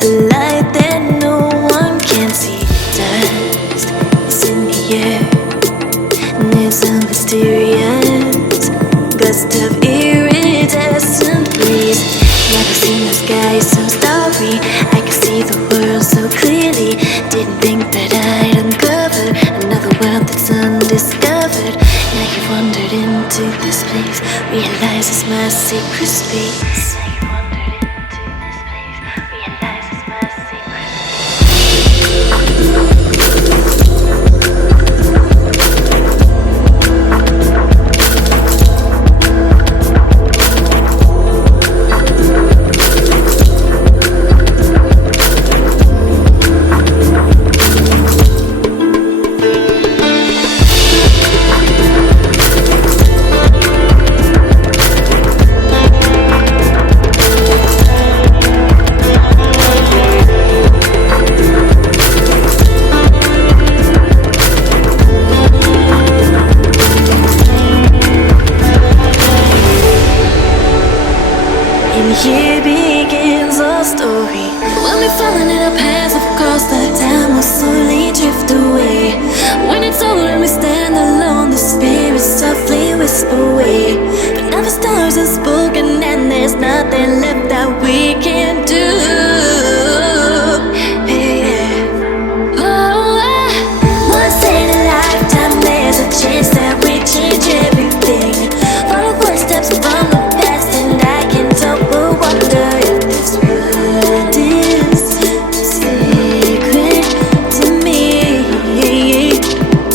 A light that no one can see. Dust is in the air, and there's a mysterious gust of iridescent breeze. Never seen the sky so starry, I can see the world so clearly. Didn't think that I'd uncover another world that's undiscovered. Now you've wandered into this place, realize it's my secret space. Here begins our story. When we're falling in our paths, of course, the time will slowly drift away. When it's over and we stand alone, the spirits softly whisper away. But now the stars are spoken and there's nothing left that we can do. Yeah. Oh, once in a lifetime, there's a chance that we change everything. Follow footsteps from the past and I can tell. Wonder if this world is sacred to me,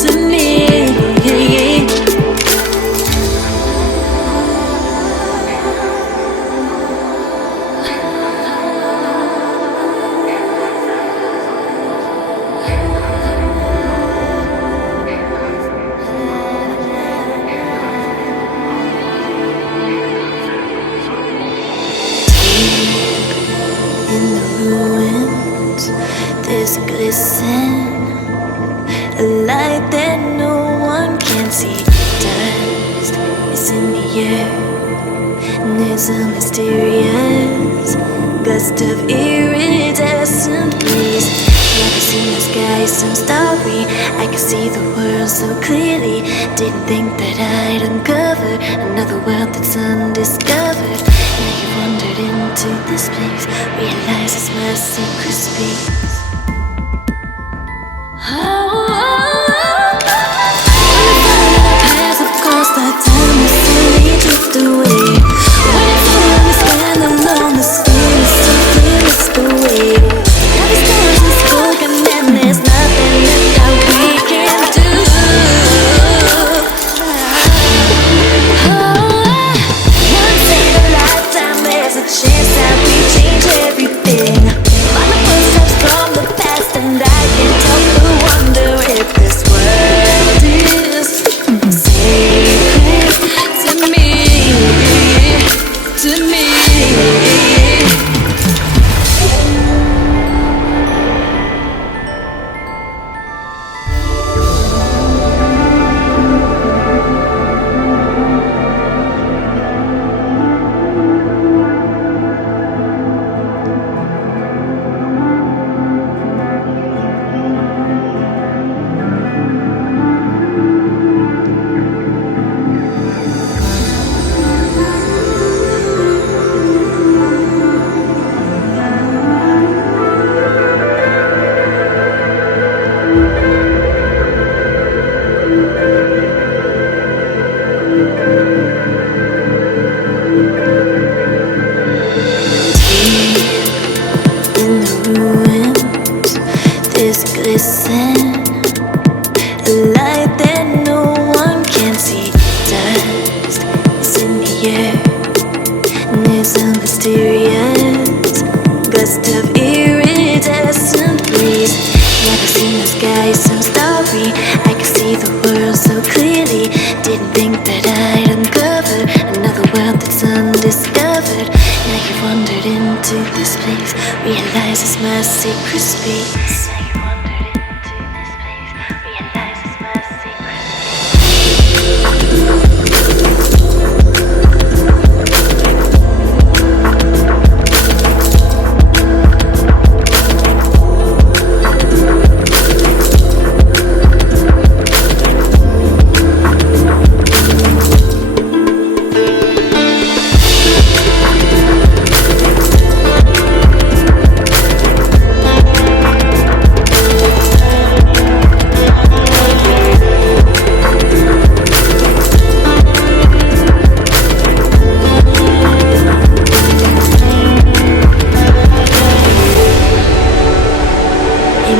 to me. In the ruins, there's glisten, a light that no one can see. Dust is in the air, and there's a mysterious gust of iridescent breeze. Never seen the sky so starry, I can see the world so clearly. Didn't think that I'd uncover another world that's undiscovered. Now you've wandered into this place, realize it's my secret space. Of course, that time will slowly drift away. When it's over, we stand alone, the spirits softly whisper away. Now the stars are spoken and there's nothing left that we can do. Once in a lifetime, there's a chance that we change everything. Follow footsteps from the past and I can't help but wonder if this world is sacred to me, to me. In the ruins, there's glisten, a light that no one can see. Dust is in the air, and there's a mysterious gust of iridescent breeze. Never seen the sky so starry, I can see the world so clearly. Didn't think that I'd uncover another world that's undiscovered. Now you've wandered into this place, realize it's my secret space.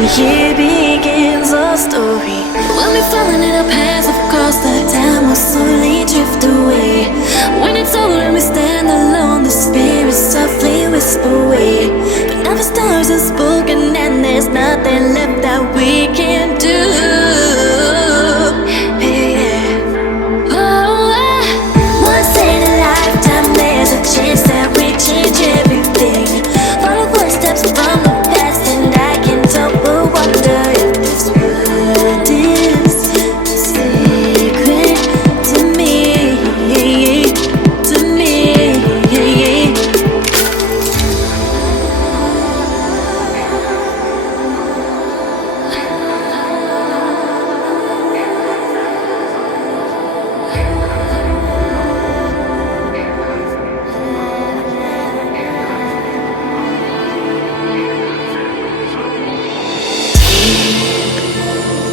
Here begins our story. When we're falling in our paths, of course, the time will slowly drift away. When it's over and we stand alone, the spirits softly whisper away. But now the stars are spoken and there's nothing left that we can do. Yeah. Oh, once in a lifetime, there's a chance that we change everything. Follow footsteps from the past, and I can't help but wonder if this world is sacred to me, to me.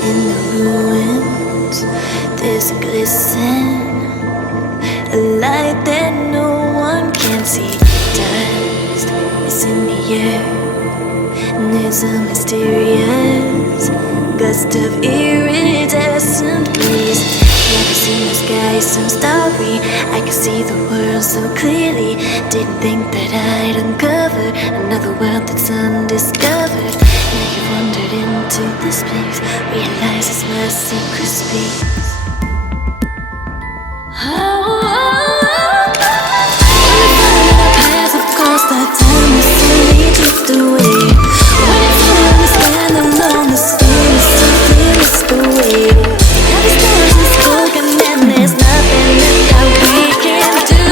In the ruins, there's a glisten, a light that no one can see. Dust is in the air, and there's a mysterious gust of iridescent breeze. Never seen the sky so starry, I can see the world so clearly. Didn't think that I'd uncover another world that's undiscovered. Now you've wandered into this place, realize it's my secret space. Of course, that time will slowly drift away. When it's over, we stand alone, the spirits softly whisper away. Now the stars are spoken and there's nothing left that we can do.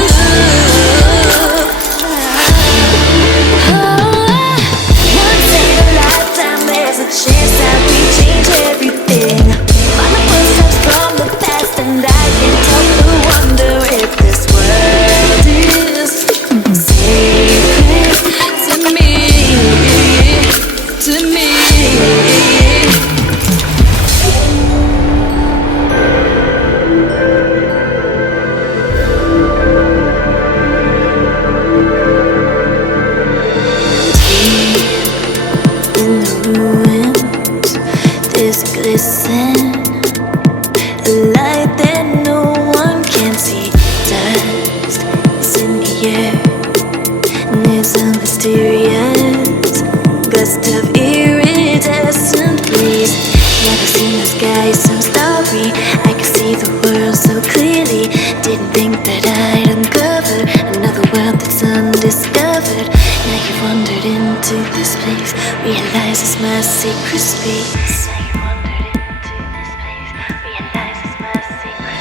Once in a lifetime, there's a chance that we change everything. Find the footsteps from the past, and I can't help but wonder if this world is sacred to me, to me. In the ruins, there's a glisten, a light that no one can see. Dust is in the air, and there's a mysterious gust of iridescent breeze. Never seen the sky so starry, I can see the world so clearly. Didn't think that I'd uncover another world that's undiscovered. Now you've wandered into this place, realize it's my secret space. Now you've wandered into this place, realize it's my secret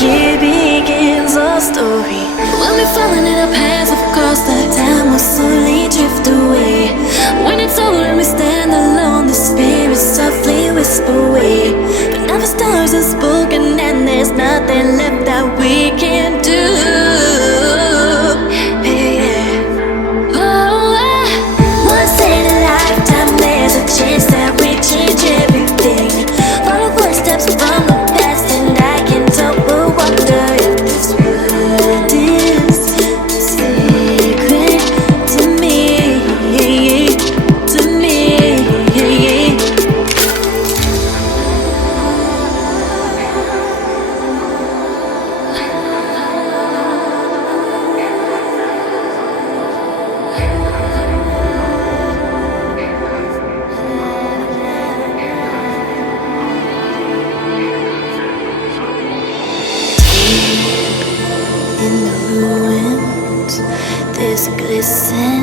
here begins our story. When we're falling in our paths, of course, the time will slowly drift away. When it's over and we stand alone, the spirits softly whisper away. But now the stars are spoken and there's nothing left that we can do. Yeah. Oh, once in a lifetime, there's a chance that we change everything. Follow footsteps from the past, and I can't help but wonder if this world is sacred to me, to me. In the ruins, there's a glisten,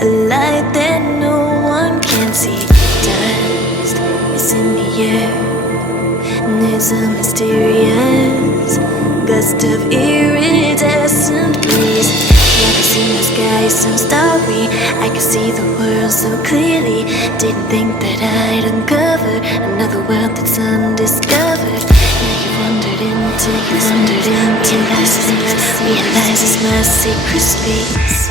a light that no one can see. Dust is in the air, And there's a mysterious gust of iridescent breeze. Never seen the sky so starry. I can see the world so clearly. Didn't think that I'd uncover another world that's undiscovered. Now you wandered into, realizes my secret space.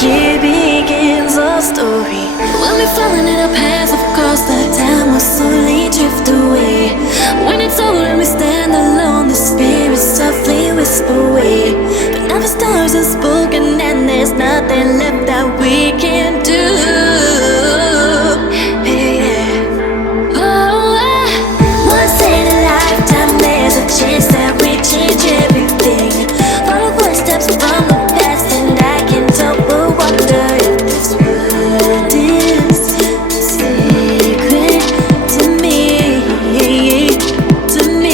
Here begins our story. When we falling in our paths, of course, the time will slowly drift away. When it's over and we stand alone, the spirits softly whisper away. But now the stars are spoken and there's nothing left that we can do. Yeah. Oh, once in a lifetime, there's a chance that we change everything. Follow footsteps from the past and I can tell. Wonder if this world is secret to me, to me.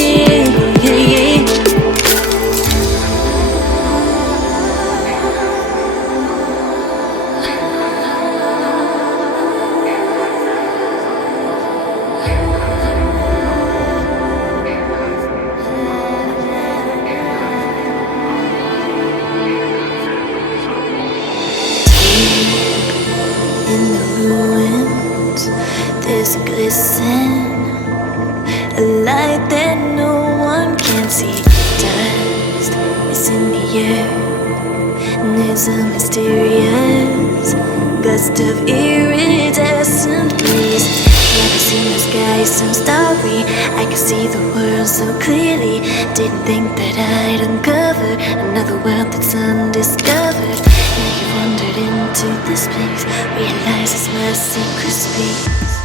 In the ruins, there's a glisten, a light that no one can see. Dust is in the air, and there's a mysterious gust of iridescent breeze. Never seen the sky so starry. I can see the world so clearly. Didn't think that I'd uncover another world that's undiscovered. Now you wandered into this place, realize it's my secret space.